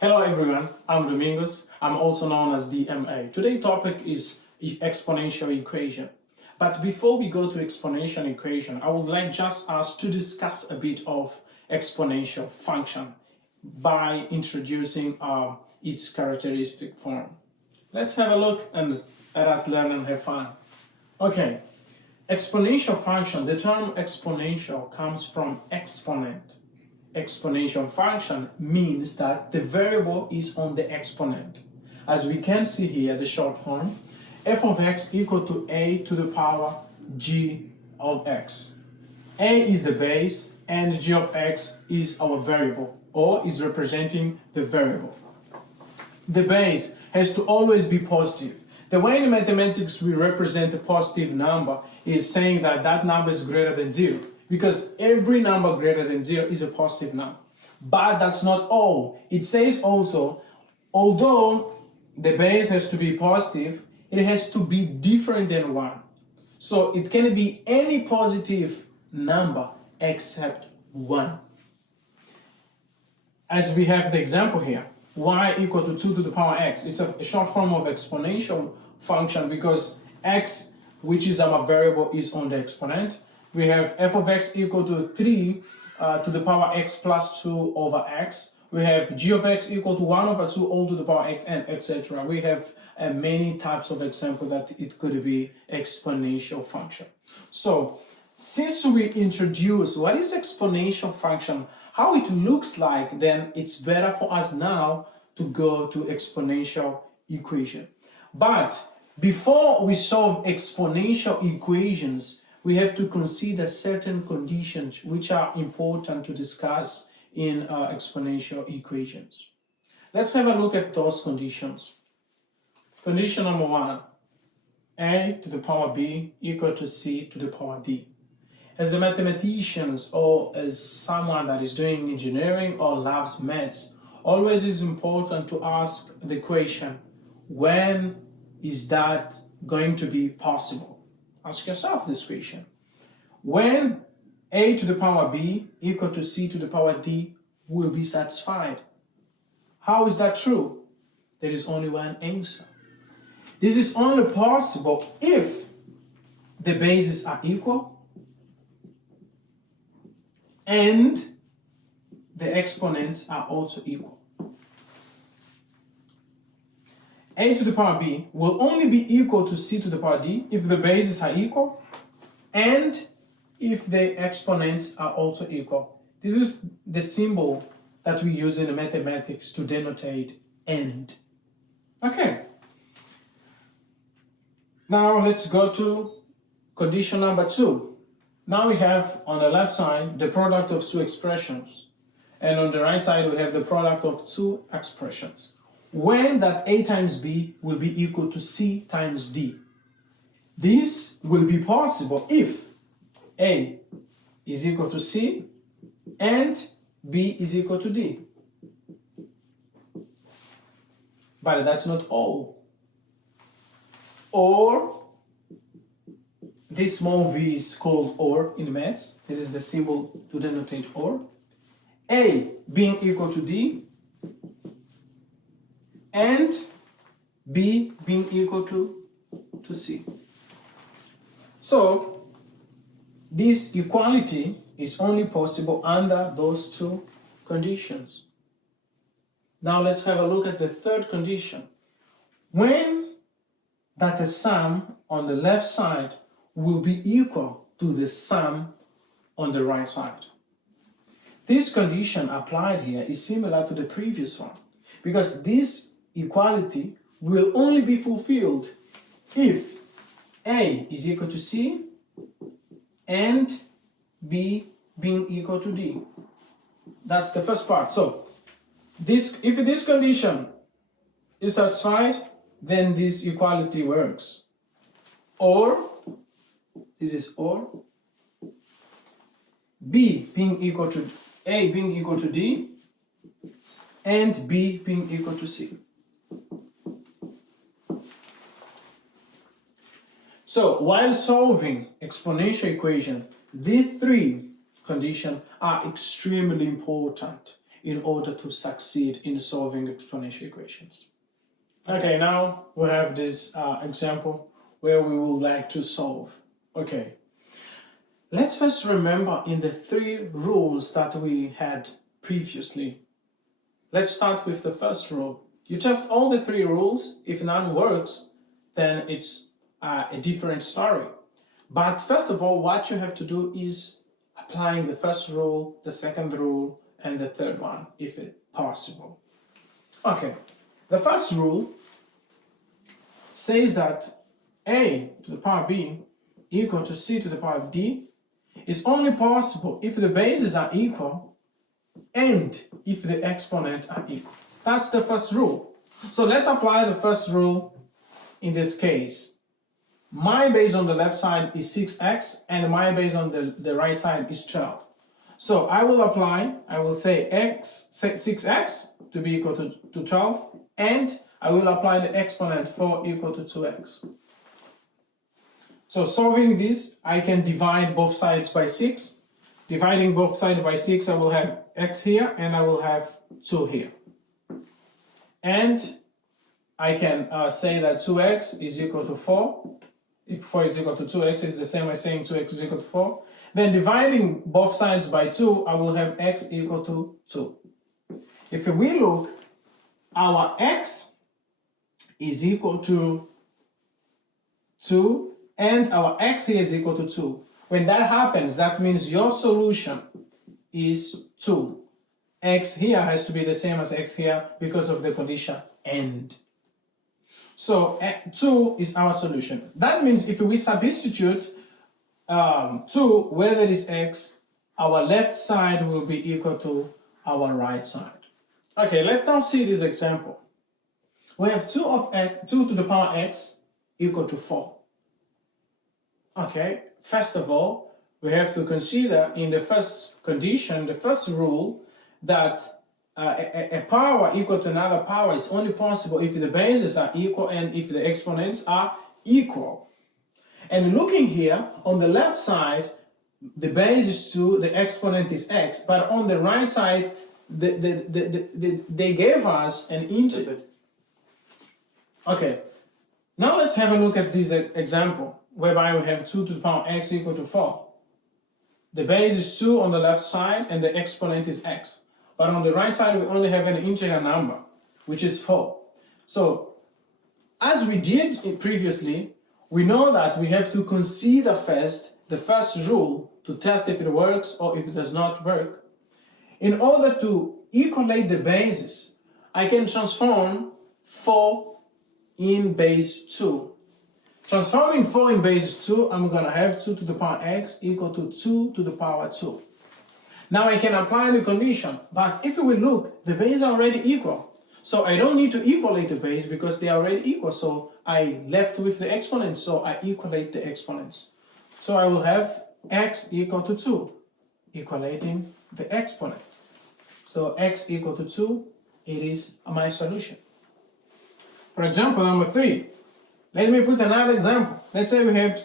Hello everyone, I'm Domingos. I'm also known as DMA. Today's topic is exponential equation. But before we go to exponential equation, I would like just us to discuss a bit of exponential function by introducing its characteristic form. Let's have a look and let us learn and have fun. Okay, exponential function, the term exponential comes from exponent. Exponential function means that the variable is on the exponent. As we can see here, the short form, f of x equal to a to the power g of x. A is the base and g of x is our variable, or is representing the variable. The base has to always be positive. The way in mathematics we represent a positive number is saying that that number is greater than 0. Because every number greater than 0 is a positive number. But that's not all. It says also, although the base has to be positive, it has to be different than 1. So it can be any positive number except 1. As we have the example here, y equal to 2 to the power x. It's a short form of exponential function because x, which is our variable, is on the exponent. We have f of x equal to 3 to the power x plus 2 over x. We have g of x equal to 1 over 2 all to the power x, and etc. We have many types of examples that it could be exponential function. So, since we introduce what is exponential function, how it looks like, then it's better for us now to go to exponential equation. But before we solve exponential equations, we have to consider certain conditions which are important to discuss in exponential equations. Let's have a look at those conditions. Condition number 1, a to the power b equal to c to the power d. As a mathematician or as someone that is doing engineering or loves maths, always is important to ask the question, when is that going to be possible? Ask yourself this question. When a to the power b equal to c to the power d will be satisfied? How is that true? There is only one answer. This is only possible if the bases are equal and the exponents are also equal. A to the power b will only be equal to c to the power d if the bases are equal and if the exponents are also equal. This is the symbol that we use in mathematics to denotate and. Okay. Now let's go to condition number 2. Now we have on the left side the product of two expressions, and on the right side we have the product of two expressions. When that a times b will be equal to c times d. This will be possible if a is equal to c and b is equal to d. But that's not all. Or, this small v is called or in maths. This is the symbol to denotate or. A being equal to d and b being equal to c. So, this equality is only possible under those two conditions. Now let's have a look at the third condition. When that the sum on the left side will be equal to the sum on the right side. This condition applied here is similar to the previous one, because this equality will only be fulfilled if a is equal to c and b being equal to d. That's the first part. So, if this condition is satisfied, then this equality works. Or, this is or, b being equal to a being equal to d and b being equal to c. So while solving exponential equation, these three conditions are extremely important in order to succeed in solving exponential equations. Okay, now we have this example where we would like to solve. Okay, let's first remember in the three rules that we had previously. Let's start with the first rule. You test all the three rules. If none works, then it's a different story. But first of all, what you have to do is applying the first rule, the second rule, and the third one, if it's possible. Okay, the first rule says that a to the power b equal to c to the power d is only possible if the bases are equal and if the exponents are equal. That's the first rule. So let's apply the first rule in this case. My base on the left side is 6x and my base on the right side is 12. So I will say 6x to be equal to 12, and I will apply the exponent 4 equal to 2x. So solving this, I can divide both sides by 6. Dividing both sides by 6, I will have x here and I will have 2 here. And I can say that 2x is equal to 4. If 4 is equal to 2x, it's the same as saying 2x is equal to 4. Then dividing both sides by 2, I will have x equal to 2. If we look, our x is equal to 2 and our x here is equal to 2. When that happens, that means your solution is 2. X here has to be the same as x here because of the condition and. So 2 is our solution. That means if we substitute 2 where there is x, our left side will be equal to our right side. Okay, let's now see this example. We have 2 to the power x equal to 4. Okay, first of all, we have to consider in the first condition, the first rule, that a power equal to another power is only possible if the bases are equal and if the exponents are equal. And looking here, on the left side, the base is 2, the exponent is x, but on the right side, they gave us an integer. Okay, now let's have a look at this example, whereby we have 2 to the power x equal to 4. The base is 2 on the left side and the exponent is x. But on the right side, we only have an integer number, which is 4. So, as we did previously, we know that we have to consider first the first rule to test if it works or if it does not work. In order to equate the bases, I can transform 4 in base 2. Transforming 4 in base 2, I'm going to have 2 to the power x equal to 2 to the power 2. Now I can apply the condition, but if we look, the bases are already equal. So I don't need to equate the base because they are already equal. So I left with the exponents, so I equate the exponents. So I will have x equal to 2, equating the exponent. So x equal to 2, it is my solution. For example, number 3. Let me put another example. Let's say we have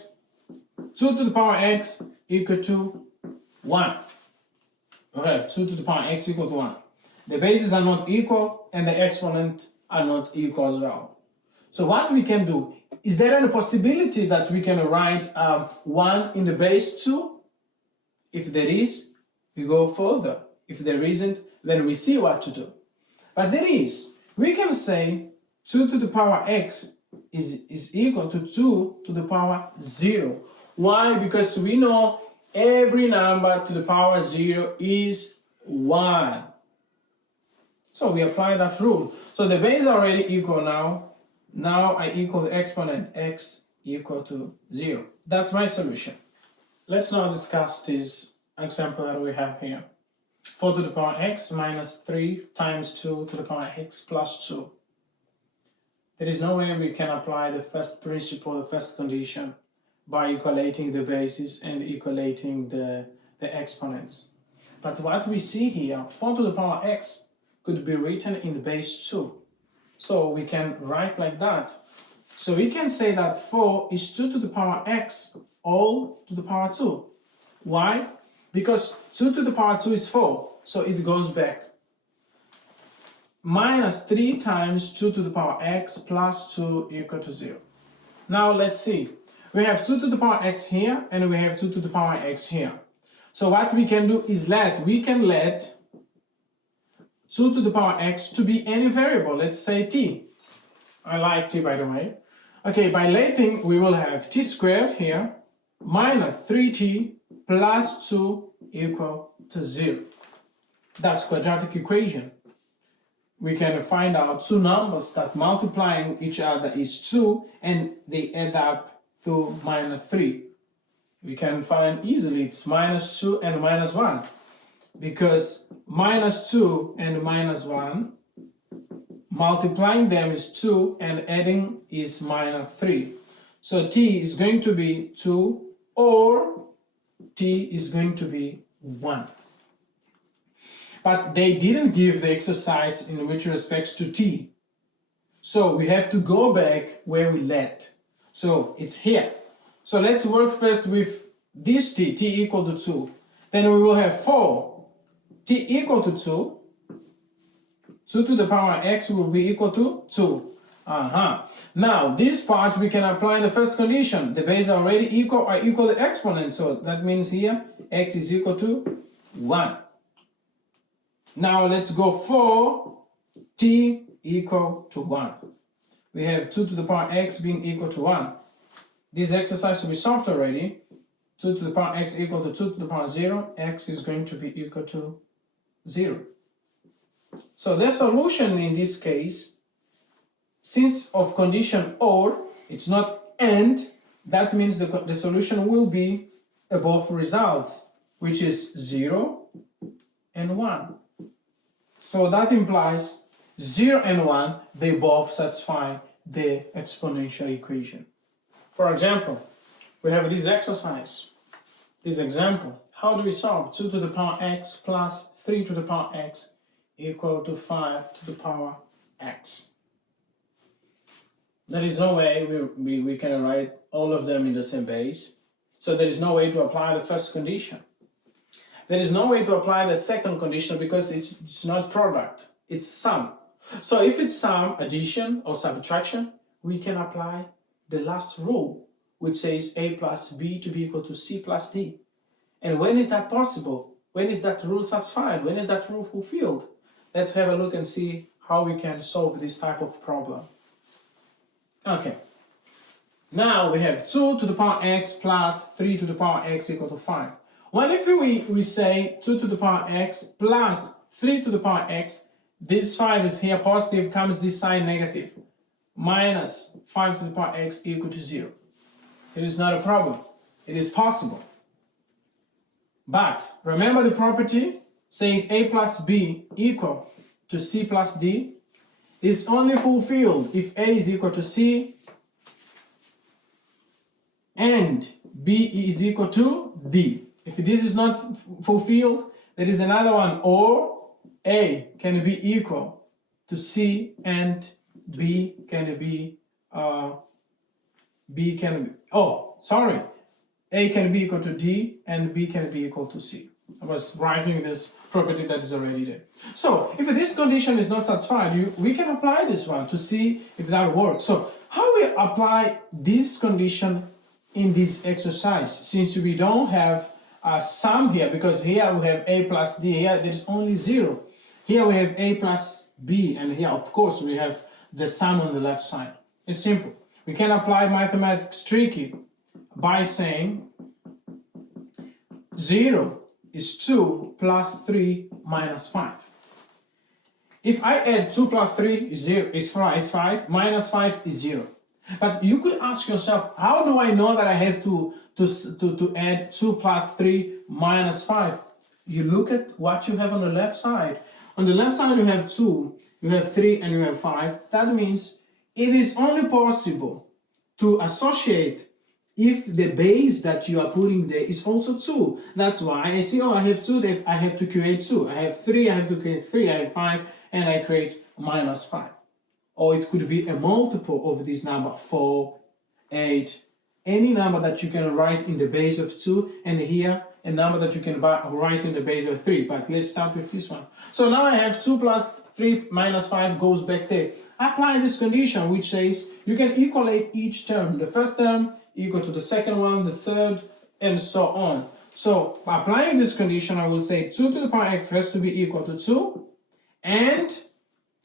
2 to the power x equal to 1. Okay, 2 to the power x equal to 1. The bases are not equal and the exponents are not equal as well. So what we can do, is there any possibility that we can write 1 in the base 2? If there is, we go further. If there isn't, then we see what to do. But there is. We can say 2 to the power x is equal to 2 to the power 0. Why? Because we know every number to the power 0 is 1. So we apply that rule. So the base are already equal now. Now I equal the exponent x equal to 0. That's my solution. Let's now discuss this example that we have here. 4 to the power x minus 3 times 2 to the power x plus 2. There is no way we can apply the first principle, the first condition, by equating the bases and equating the exponents. But what we see here, 4 to the power x could be written in base 2. So we can write like that. So we can say that 4 is 2 to the power x all to the power 2. Why? Because 2 to the power 2 is 4, so it goes back. minus 3 times 2 to the power x plus 2 equal to 0. Now let's see. We have 2 to the power x here and we have 2 to the power x here. So what we can do is we can let 2 to the power x to be any variable. Let's say t. I like t, by the way. Okay, by letting, we will have t squared here minus 3t plus 2 equal to 0. That's quadratic equation. We can find out two numbers that multiplying each other is 2 and they add up to minus 3. We can find easily it's minus 2 and minus 1 because minus 2 and minus 1 multiplying them is 2 and adding is minus 3. So t is going to be 2 or t is going to be 1. But they didn't give the exercise in which respects to t. So we have to go back where we let. So it's here. So let's work first with this t equal to 2. Then we will have 4, t equal to 2. 2 to the power x will be equal to 2. Now, this part we can apply the first condition. The base are already equal the exponent. So that means here x is equal to 1. Now let's go for t equal to 1. We have 2 to the power x being equal to 1. This exercise will be solved already. 2 to the power x equal to 2 to the power 0. X is going to be equal to 0. So the solution in this case, since of condition or, it's not and, that means the solution will be above results, which is 0 and 1. So that implies 0 and 1, they both satisfy the exponential equation. For example, we have this exercise, this example. How do we solve 2 to the power x plus 3 to the power x equal to 5 to the power x? There is no way we can write all of them in the same base. So there is no way to apply the first condition. There is no way to apply the second condition because it's not product, it's sum. So if it's sum, addition or subtraction, we can apply the last rule, which says a plus b to be equal to c plus d. And when is that possible? When is that rule satisfied? When is that rule fulfilled? Let's have a look and see how we can solve this type of problem. Okay. Now we have 2 to the power x plus 3 to the power x equal to 5. What if we say 2 to the power x plus 3 to the power x, this 5 is here positive, comes this side negative, minus 5 to the power x equal to 0. It is not a problem. It is possible. But remember the property says a plus b equal to c plus d is only fulfilled if a is equal to c and b is equal to d. If this is not fulfilled, there is another one, or a can be equal to c and b can be a can be equal to d and b can be equal to c. I was writing this property that is already there. So if this condition is not satisfied, we can apply this one to see if that works. So how we apply this condition in this exercise, since we don't have a sum here, because here we have a plus d, here there is only 0. Here we have a plus b, and here of course we have the sum on the left side. It's simple. We can apply mathematics tricky by saying 0 is 2 plus 3 minus 5. If I add 2 plus 3 is 5, minus 5 is 0. But you could ask yourself, how do I know that I have to add 2 plus 3 minus 5? You look at what you have on the left side. On the left side you have 2, you have 3, and you have 5. That means it is only possible to associate if the base that you are putting there is also 2. That's why I see, I have 2, then I have to create 2. I have 3, I have to create 3. I have 5, and I create minus 5. Or it could be a multiple of this number, 4, 8, any number that you can write in the base of 2, and here a number that you can write in the base of 3. But let's start with this one. So now I have 2 plus 3 minus 5 goes back there. Apply this condition which says you can equate each term. The first term equal to the second one, the third, and so on. So by applying this condition, I will say 2 to the power x has to be equal to 2, and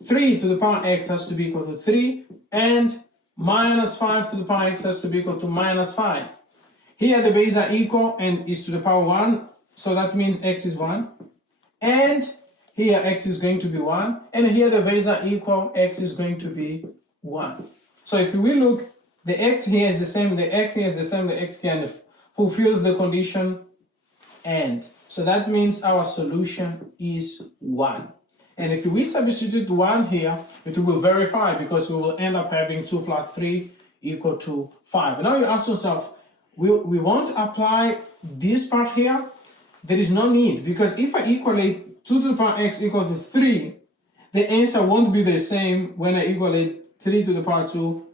3 to the power x has to be equal to 3, and minus 5 to the power x has to be equal to minus 5. Here the base are equal and is to the power 1, so that means x is 1. And here x is going to be 1, and here the base are equal, x is going to be 1. So if we look, the x here is the same, the x here is the same, the x here fulfills the condition and. So that means our solution is 1. And if we substitute 1 here, it will verify because we will end up having 2 plus 3 equal to 5. And now you ask yourself, we won't apply this part here? There is no need, because if I equate 2 to the power x equal to 3, the answer won't be the same when I equate 3 to the power 2,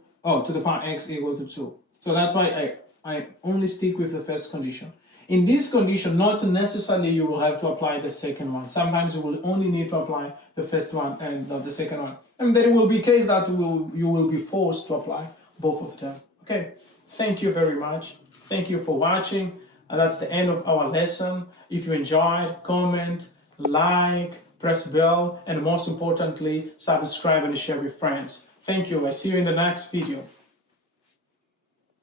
to the power x equal to 2. So that's why I only stick with the first condition. In this condition, not necessarily you will have to apply the second one. Sometimes you will only need to apply the first one and not the second one. And there will be case that you will be forced to apply both of them. Okay, thank you very much. Thank you for watching. And that's the end of our lesson. If you enjoyed, comment, like, press bell, and most importantly, subscribe and share with friends. Thank you. I see you in the next video.